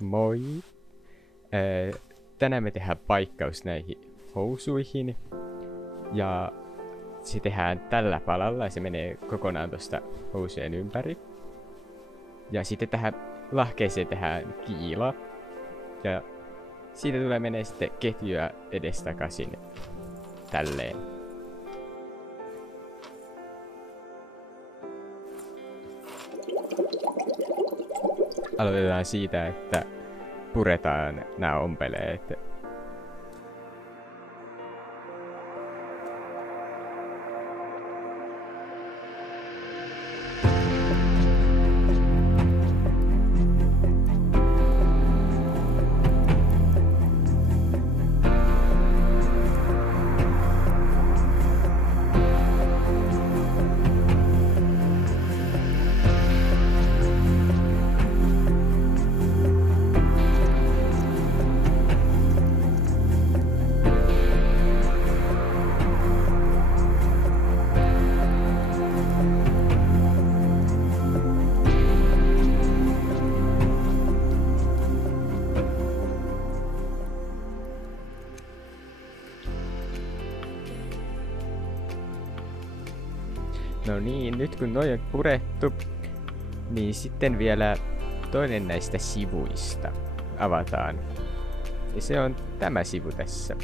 Moi! Tänään me tehdään paikkaus näihin housuihin. Ja se tehdään tällä palalla ja se menee kokonaan tosta housujen ympäri. Ja sitten tähän lahkeeseen tehdään kiila. Ja siitä tulee menee sitten ketjuja edestakaisin tälleen. Aloitetaan siitä, että puretaan nämä ompeleet. No niin, nyt kun noi on purettu, niin sitten vielä toinen näistä sivuista avataan. Ja se on tämä sivu tässä.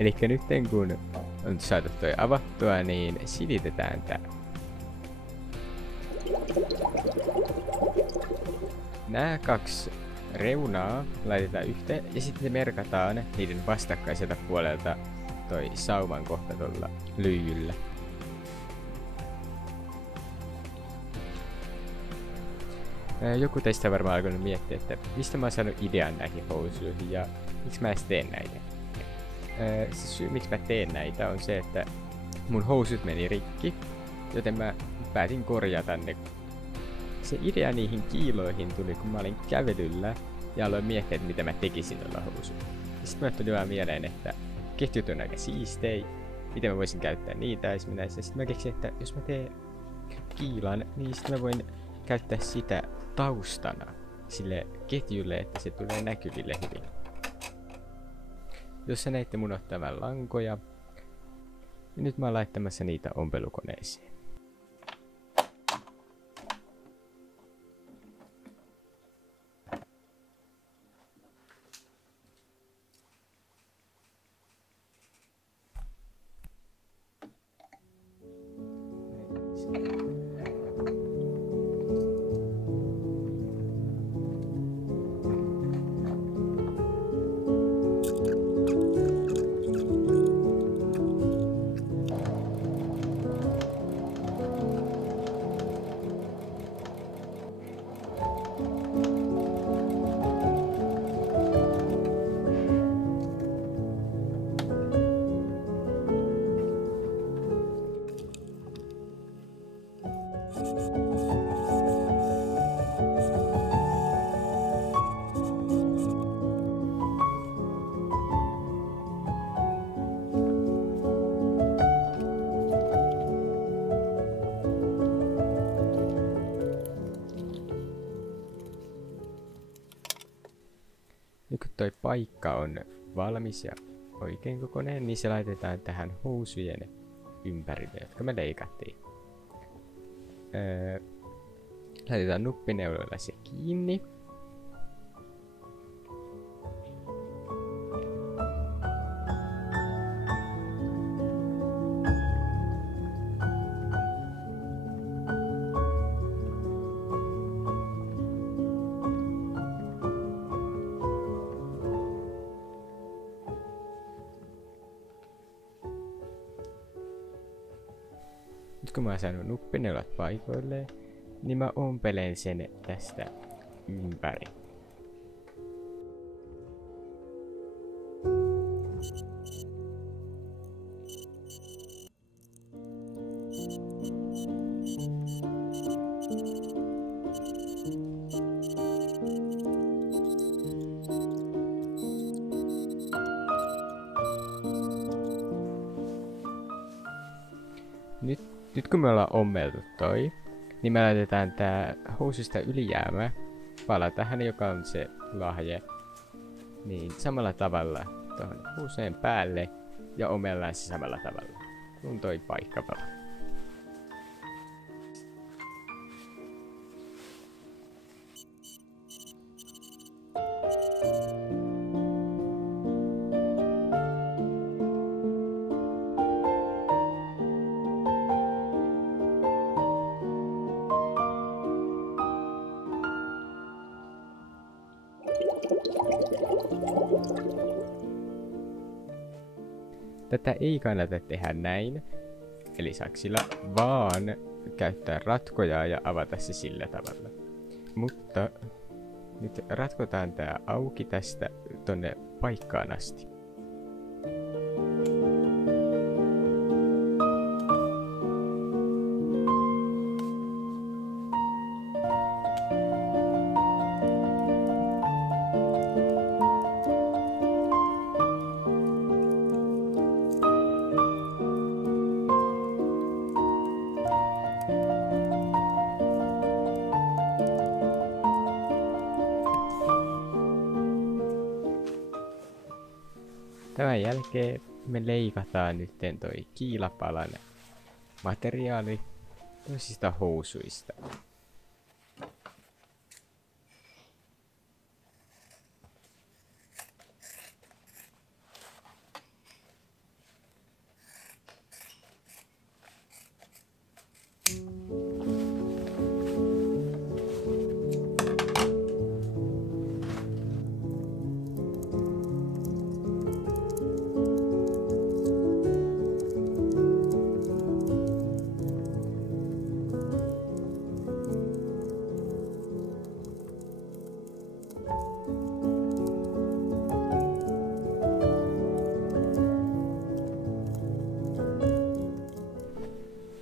Elikkä nyt kun on saatu toi avattua, niin silitetään tää. Nää kaksi reunaa laitetaan yhteen ja sitten merkataan niiden vastakkaiselta puolelta toi sauman kohta tuolla lyijyllä. Joku teistä varmaan alkanut miettiä, että mistä mä oon saanut idean näihin housuihin ja miksi mä edes teen näitä. Se syy miksi mä teen näitä on se, että mun housut meni rikki, joten mä päätin korjata ne. Se idea niihin kiiloihin tuli kun mä olin kävelyllä ja aloin miettiä, että mitä mä tekisin noilla housuilla. Sitten mä tuli vaan mieleen, että ketjut on aika siistei, miten mä voisin käyttää niitä esimerkiksi. Sitten mä keksin, että jos mä teen kiilan, niin sitten mä voin käyttää sitä taustana sille ketjulle, että se tulee näkyville hyvin. Jossa näitte mun ottavan lankoja. Ja nyt mä oon laittamassa niitä ompelukoneeseen. Nyt kun toi paikka on valmis ja oikein kokoinen, niin se laitetaan tähän housujen ympärille, jotka me leikattiin. Laitetaan nuppineuloilla se kiinni. Nyt kun mä oon saanut nuppineulat paikoilleen, niin mä ompelen sen tästä ympäri. Nyt kun me ollaan ommeltu toi, niin me laitetaan tää housusta ylijäämä pala tähän, joka on se lahje, niin samalla tavalla tuohon housujen päälle ja ommellaan se samalla tavalla, kun toi paikkapala. Tätä ei kannata tehdä näin, eli saksilla, vaan käyttää ratkojaa ja avata se sillä tavalla. Mutta nyt ratkotaan tää auki tästä tonne paikkaan asti. Tämän jälkeen me leikataan nyt toi kiilapalan materiaali toisista housuista.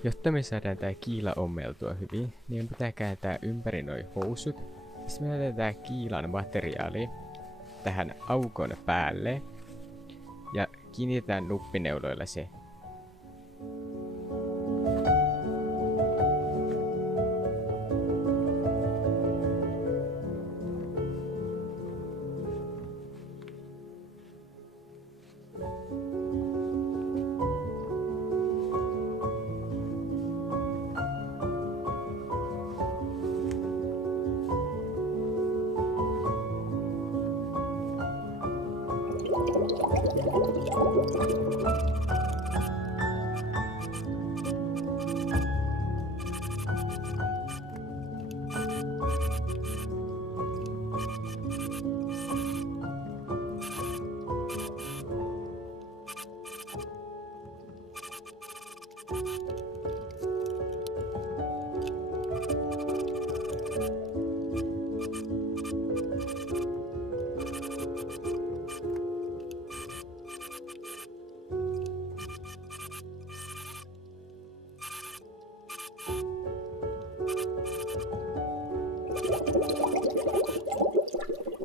Jotta me saadaan tää kiila ommeltua hyvin, niin me pitää kääntää ympäri noi housut. Sitten me laitetaan kiilan materiaali tähän aukon päälle ja kiinnitetään nuppineuloilla se.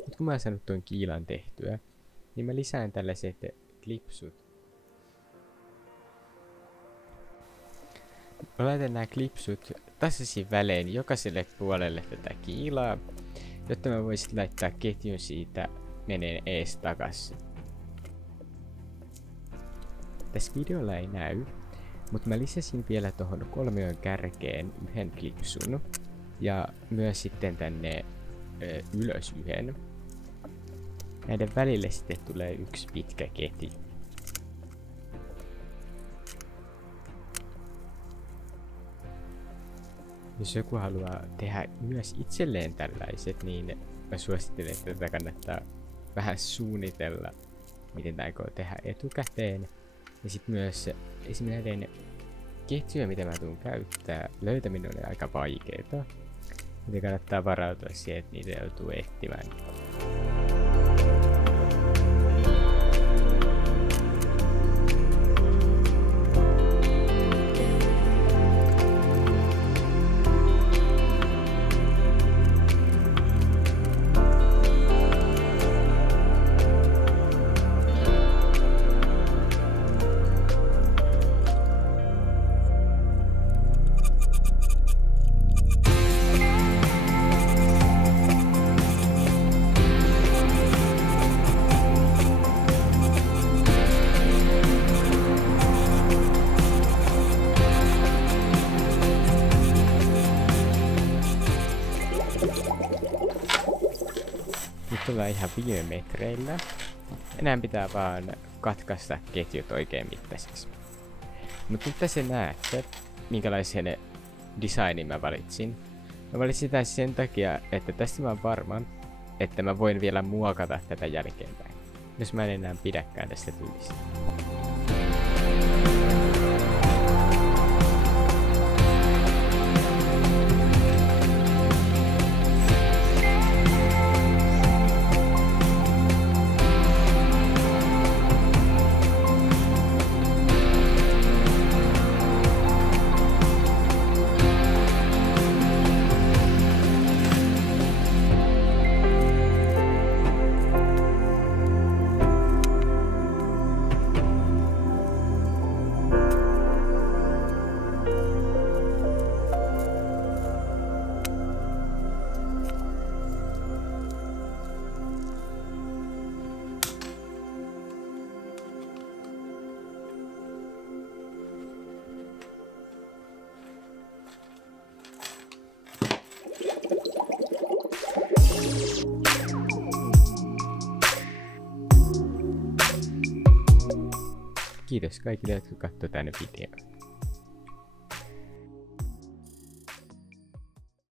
Nyt kun mä oon saanut tuon kiilan tehtyä, niin mä lisään tällaiset klipsut. Mä laitan nämä klipsut tasaisin välein jokaiselle puolelle tätä kiilaa, jotta mä voisin laittaa ketjun siitä meneen ees takas. Tässä videolla ei näy, mutta mä lisäsin vielä tohon kolmion kärkeen yhden klipsun ja myös sitten tänne ylös yhden. Näiden välille sitten tulee yksi pitkä ketju. Jos joku haluaa tehdä myös itselleen tällaiset, niin mä suosittelen, että tätä kannattaa vähän suunnitella, miten aikoo tehdä etukäteen. Ja sitten myös esimerkiksi näiden ketjuja, mitä mä tuun käyttää, löytäminen oli aika vaikeeta. Joten kannattaa varautua siihen, että niitä joutuu etsimään. Nyt ollaan ihan viime metreillä. Enää pitää vaan katkaista ketjut oikein mittaisiksi. Mutta nyt tässä näette, minkälaisen designin mä valitsin. Mä valitsin tämän sen takia, että tästä mä oon varma, että mä voin vielä muokata tätä jälkeenpäin, jos mä en enää pidäkään tästä tyylistä. Kiitos kaikille, jotka katsoivat tämän videon.